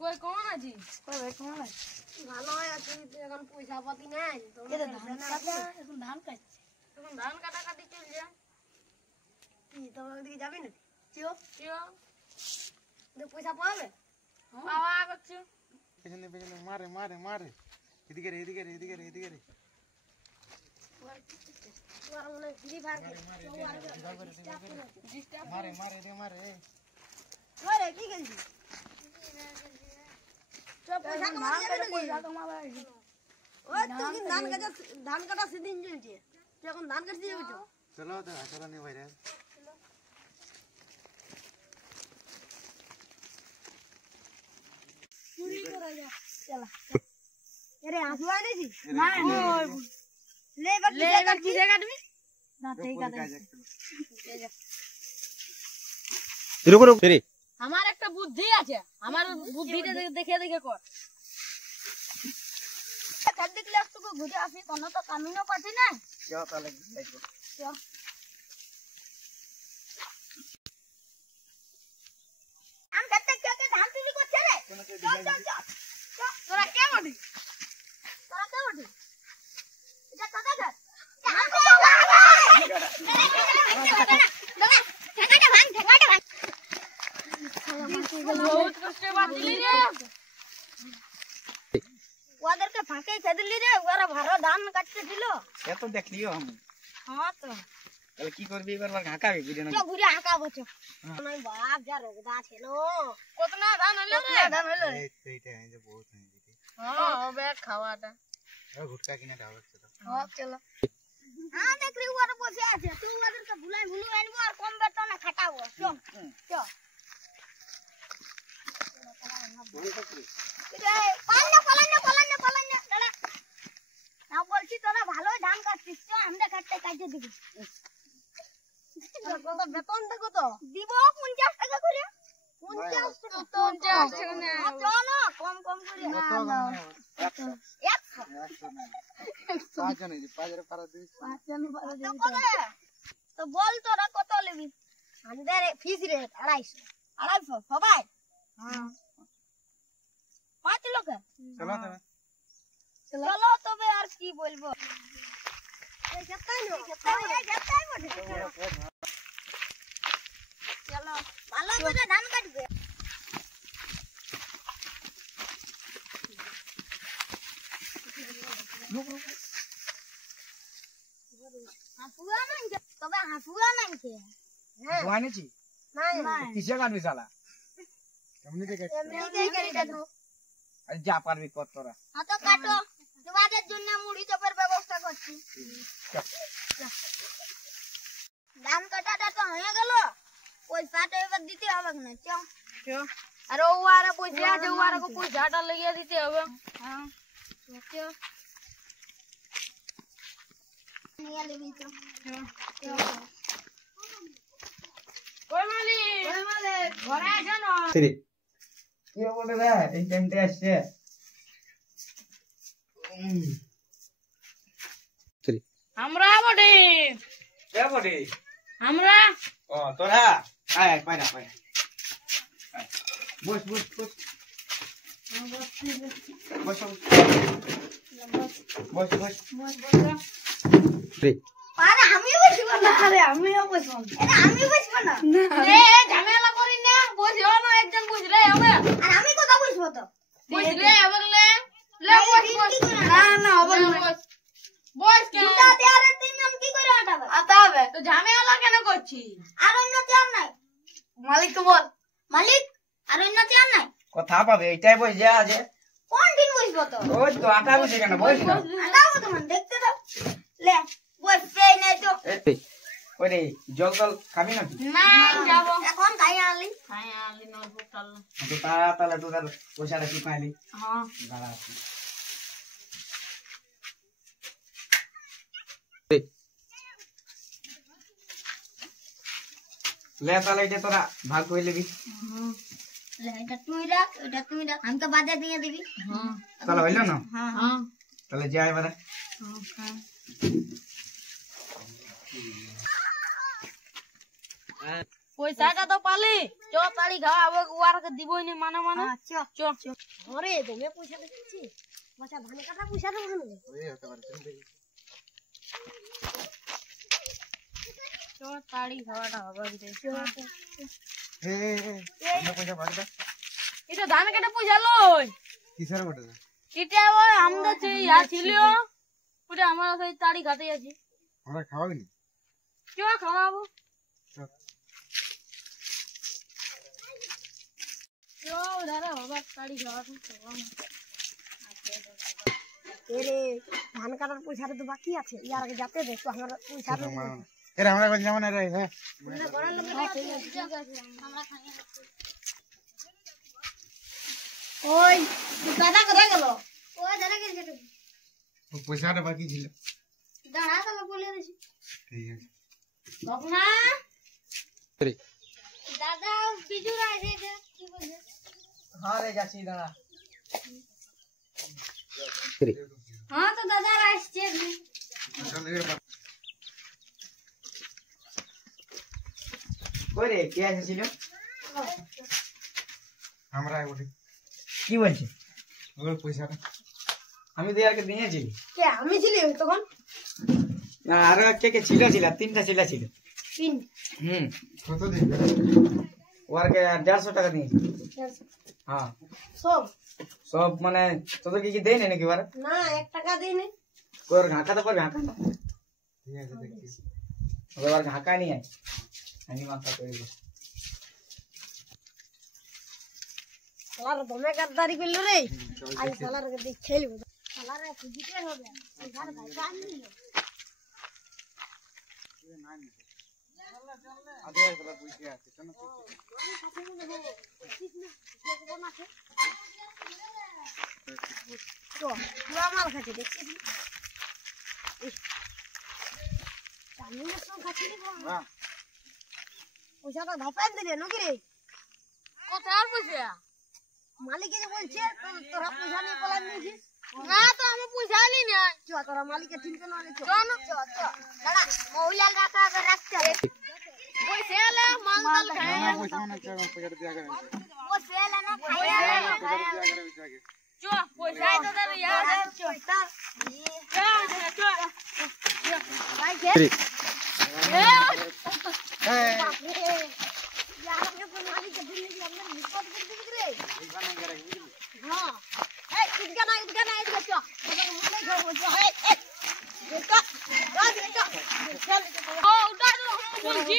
कोई कौन है जी? कोई कौन है? ভালো আছে এখন পয়সা পাতি নাই তো এটা ধান কাটা এখন ধান কাটছে এখন ধান কাটা কাটি চল যা কি তোমরা ওদিকে যাবে না চিও চিও দে পয়সা পাবে পাওয়া আগছে পেছনে পেছনে মারে মারে মারে এদিকে রে এদিকে রে এদিকে রে এদিকে রে তোর মনে ফ্রি ফায়ার মারে মারে রে মারে ওরে কি গেলি তো পয়সা কমা যাবে পয়সা কমাবে ওই তো কি ধান কাটা সিজন চলছে তুই এখন ধান কাটতে যাবে তো চলো তো চলো নি ভাই রে চুরি করা যা চলা আরে আসবা নাকি না লেবার কি জায়গা তুমি না ঠিক আছে রুকো রুকো রে আমার একটা বুদ্ধি আছে আমার বুদ্ধিটা দেখে দেখে কর খাদ্য ক্লাস তো ঘুরে আসি কোন তো কামিনো পাচ্ছি না চল তাহলে দেখো চল আম খেতে খেতে ধান চুরি করছে রে চল চল চল তোরা কে বলি তোরা কে বলি এটা কথা কর বহুত কষ্টে বাঁচলি রে ওদেরকে ফাঁকে খেয়ে দিলি রে ওরা ভালো ধান কাটতে দিল এ তো দেখলিও हम হ্যাঁ তো তাহলে কি করবি এবার ঘাকাবি বুঝে না চল ঘুরে হাঁকা বছো নাই বাপ যা রোগদা ছিল কতনা ধান হলো রে ধান হলো এই এইটা এই যে বহুত হয়ে গেছে হ্যাঁ হবে খাওয়াটা আর গুটকা কিনে খাওয়া হচ্ছে তো হ্যাঁ চলো হ্যাঁ দেখ রে ওরা বসে আছে তুই ওদেরকে ভুলাই আনবো আর কম বেতনে খাটাবো চল চল বলছি তোরা ভালো ধান কাটছিস চ আমরা কাটতে দিবি বেতন দেখো তো দিব 50 টাকা করে 50 টাকা 50 টাকা না চলো কম কম করে পাঁচজন এই পাঁচের পারা দিস তো বল তোরা কত নেবি আমাদের ফিস রেট 250 সবাই হ্যাঁ 5 লোক চলো তো চলো তবে আর কি বলবো চলো ভালো করে ধান কাটবে হাফুয়া নাই তবে হাফুয়া নাই কে বুয়ানিছি নাই কিসে কাটবি শালা এমনি দেখে আজ যা পারবি কত তোরা হাত কাটো তোমাদের জন্য মুড়ি চপের ব্যবস্থা করছি ধান কাটাটা তো হয়ে গেল পয়সাটা এবার দিতে হবে না চল আরে ওয়ারা পয়সা আছে ওয়ারা কো পয়সাটা লাগিয়ে দিতে হবে হ্যাঁ চল নিয়ে নেবি তো ওই মালিক ঘরে আছো না কি বলে রে এই টাইমতে আসছে আমরা বটে কে বডি আমরা ও তোরা আয় পায়না পায়না বস বস বস বস বস বস আরে আমিও বসবো না আরে আমিও বসবো না আমি বসবো না রে ঝামেলা করি না বসিও না একজন বুঝলে হবে আর আমি কথা বসবো তো বুঝলে হবে লে বস না না হবে না বস কেন দুটা দেয়ারে তিনজন কি করে আটাবে আতা হবে তো ঝামেলা কেন করছি আর অন্য চেয়ার নাই মালিক তো বল মালিক আর অন্য চেয়ার নাই কথা পাবে এইটাই বস যা আছে কোন দিন বসবো তো ওই তো আটা বসে কেন বস না আটাও তো মান দেখতে দাও লে বস পেই নাই তো ওরে জল জল খাবি নাকি না যাব এখন খাই আনলি খাই আলি নোটবুক টাল তো তাহলে তো তার পয়সাটা কি পাইলি হ্যাঁ দাঁড়া লে তাহলে এটা তোরা ভাগ করে নিবি এটা তুই রাখ, এটা তুই রাখ, আমি তো বাজার দিয়ে দিবি। তাহলে হইলো না? হ্যাঁ তাহলে যাই এবারে। পয়সাটা তো পালি চ তাড়ি খাওয়া ওয়ারকে দিবই নি মানে মানে চ চ ঘরে তুমি পয়সা দিচ্ছি বাচ্চা ধান কাটা পয়সা দেবো না এই হতে পারে তুমি দেখি চ তাড়ি খাওয়াটা হবে আমরা পয়সা ভাগ দাও এটা ধান কাটা পয়সা লই কিসের বটে এটা ওই আমাদের যে ইয়া ছিল ওটা আমরা সেই তাড়ি ঘাটে আছি আমরা খাওয়াবি নি চ খাওয়াবো চ দাদা বাবা তাড়ি খাওয়াবো এরে ধান কাটার পয়সাটা তো বাকি আছে ইয়ার আগে যাতে দেখো আমার পয়সা এরা আমরা কাছে যেমন রে হ্যাঁ ওই দাদা কোথায় গেল ও দাদা কে যেতে পয়সাটা বাকি ছিল দাঁড়া তো বলে দিছি। ঠিক আছে বাবুনা দাদা বিজু রাইছে যে কি বলছে? হ্যাঁ রে যাচ্ছি দাঁড়া। হ্যাঁ তো দাদা আসছে। কই রে কে এসেছিল? আমরা বলি কি বলছে? ওর পয়সাটা আমি তো ইয়ারকে দিয়েছি। কে আমি ছিলি তখন না আরো কে ছিল তিনটা ছিল ছিল। তিন কত দিবে ওয়ারকে 150 টাকা দিয়েছি। হ্যাঁ সব সব মানে তোদের কি দেয় না নাকি বারে? না 1 টাকা দিইনি তোর ঘাকা তো পারবে ঘাকা না ঠিক আছে দেখছি ওবার ঘাকা নিয়ে আয় আমি মাথা করে দেব। শালার দমে গাদ্দারি করলো রে আই শালার কে দেখ খেলবো শালার দিতে হবে ঘর ভাই গান নিল আগে এগুলা বুঝতে আছে কেন তো পুরা মাল খাচ্ছে দেখছিস আমি না সব খাচ্ছি রে হ্যাঁ পয়সাটা ধাপাই দিলে নাকি রে কোথায় পয়সা মালিকে যে বলছে তোরা পয়সা নিয়ে পলান নিয়েছিস না তো আমি পয়সা নিই না চ তোরা মালিকে চিনতে না চ চ দাঁড়া মহিলা রাখা আগে রাখতে হবে পয়সা এলে মাল খায় না পয়সা না চাই পয়সাটা দিয়া করে পয়সা এলে না খাইয়া পয়সাটা দিয়া করে বিচাকে চ পয়সা তো দাঁড়া ইয়ার চ ভাই কে এই यार अपने प्रणाली के दिल्ली के अंदर निकल कर दिख रे हां ए इधर ना चो मतलब मुझे घर चो ए देखो चल ओ उठा दो हम बोल जी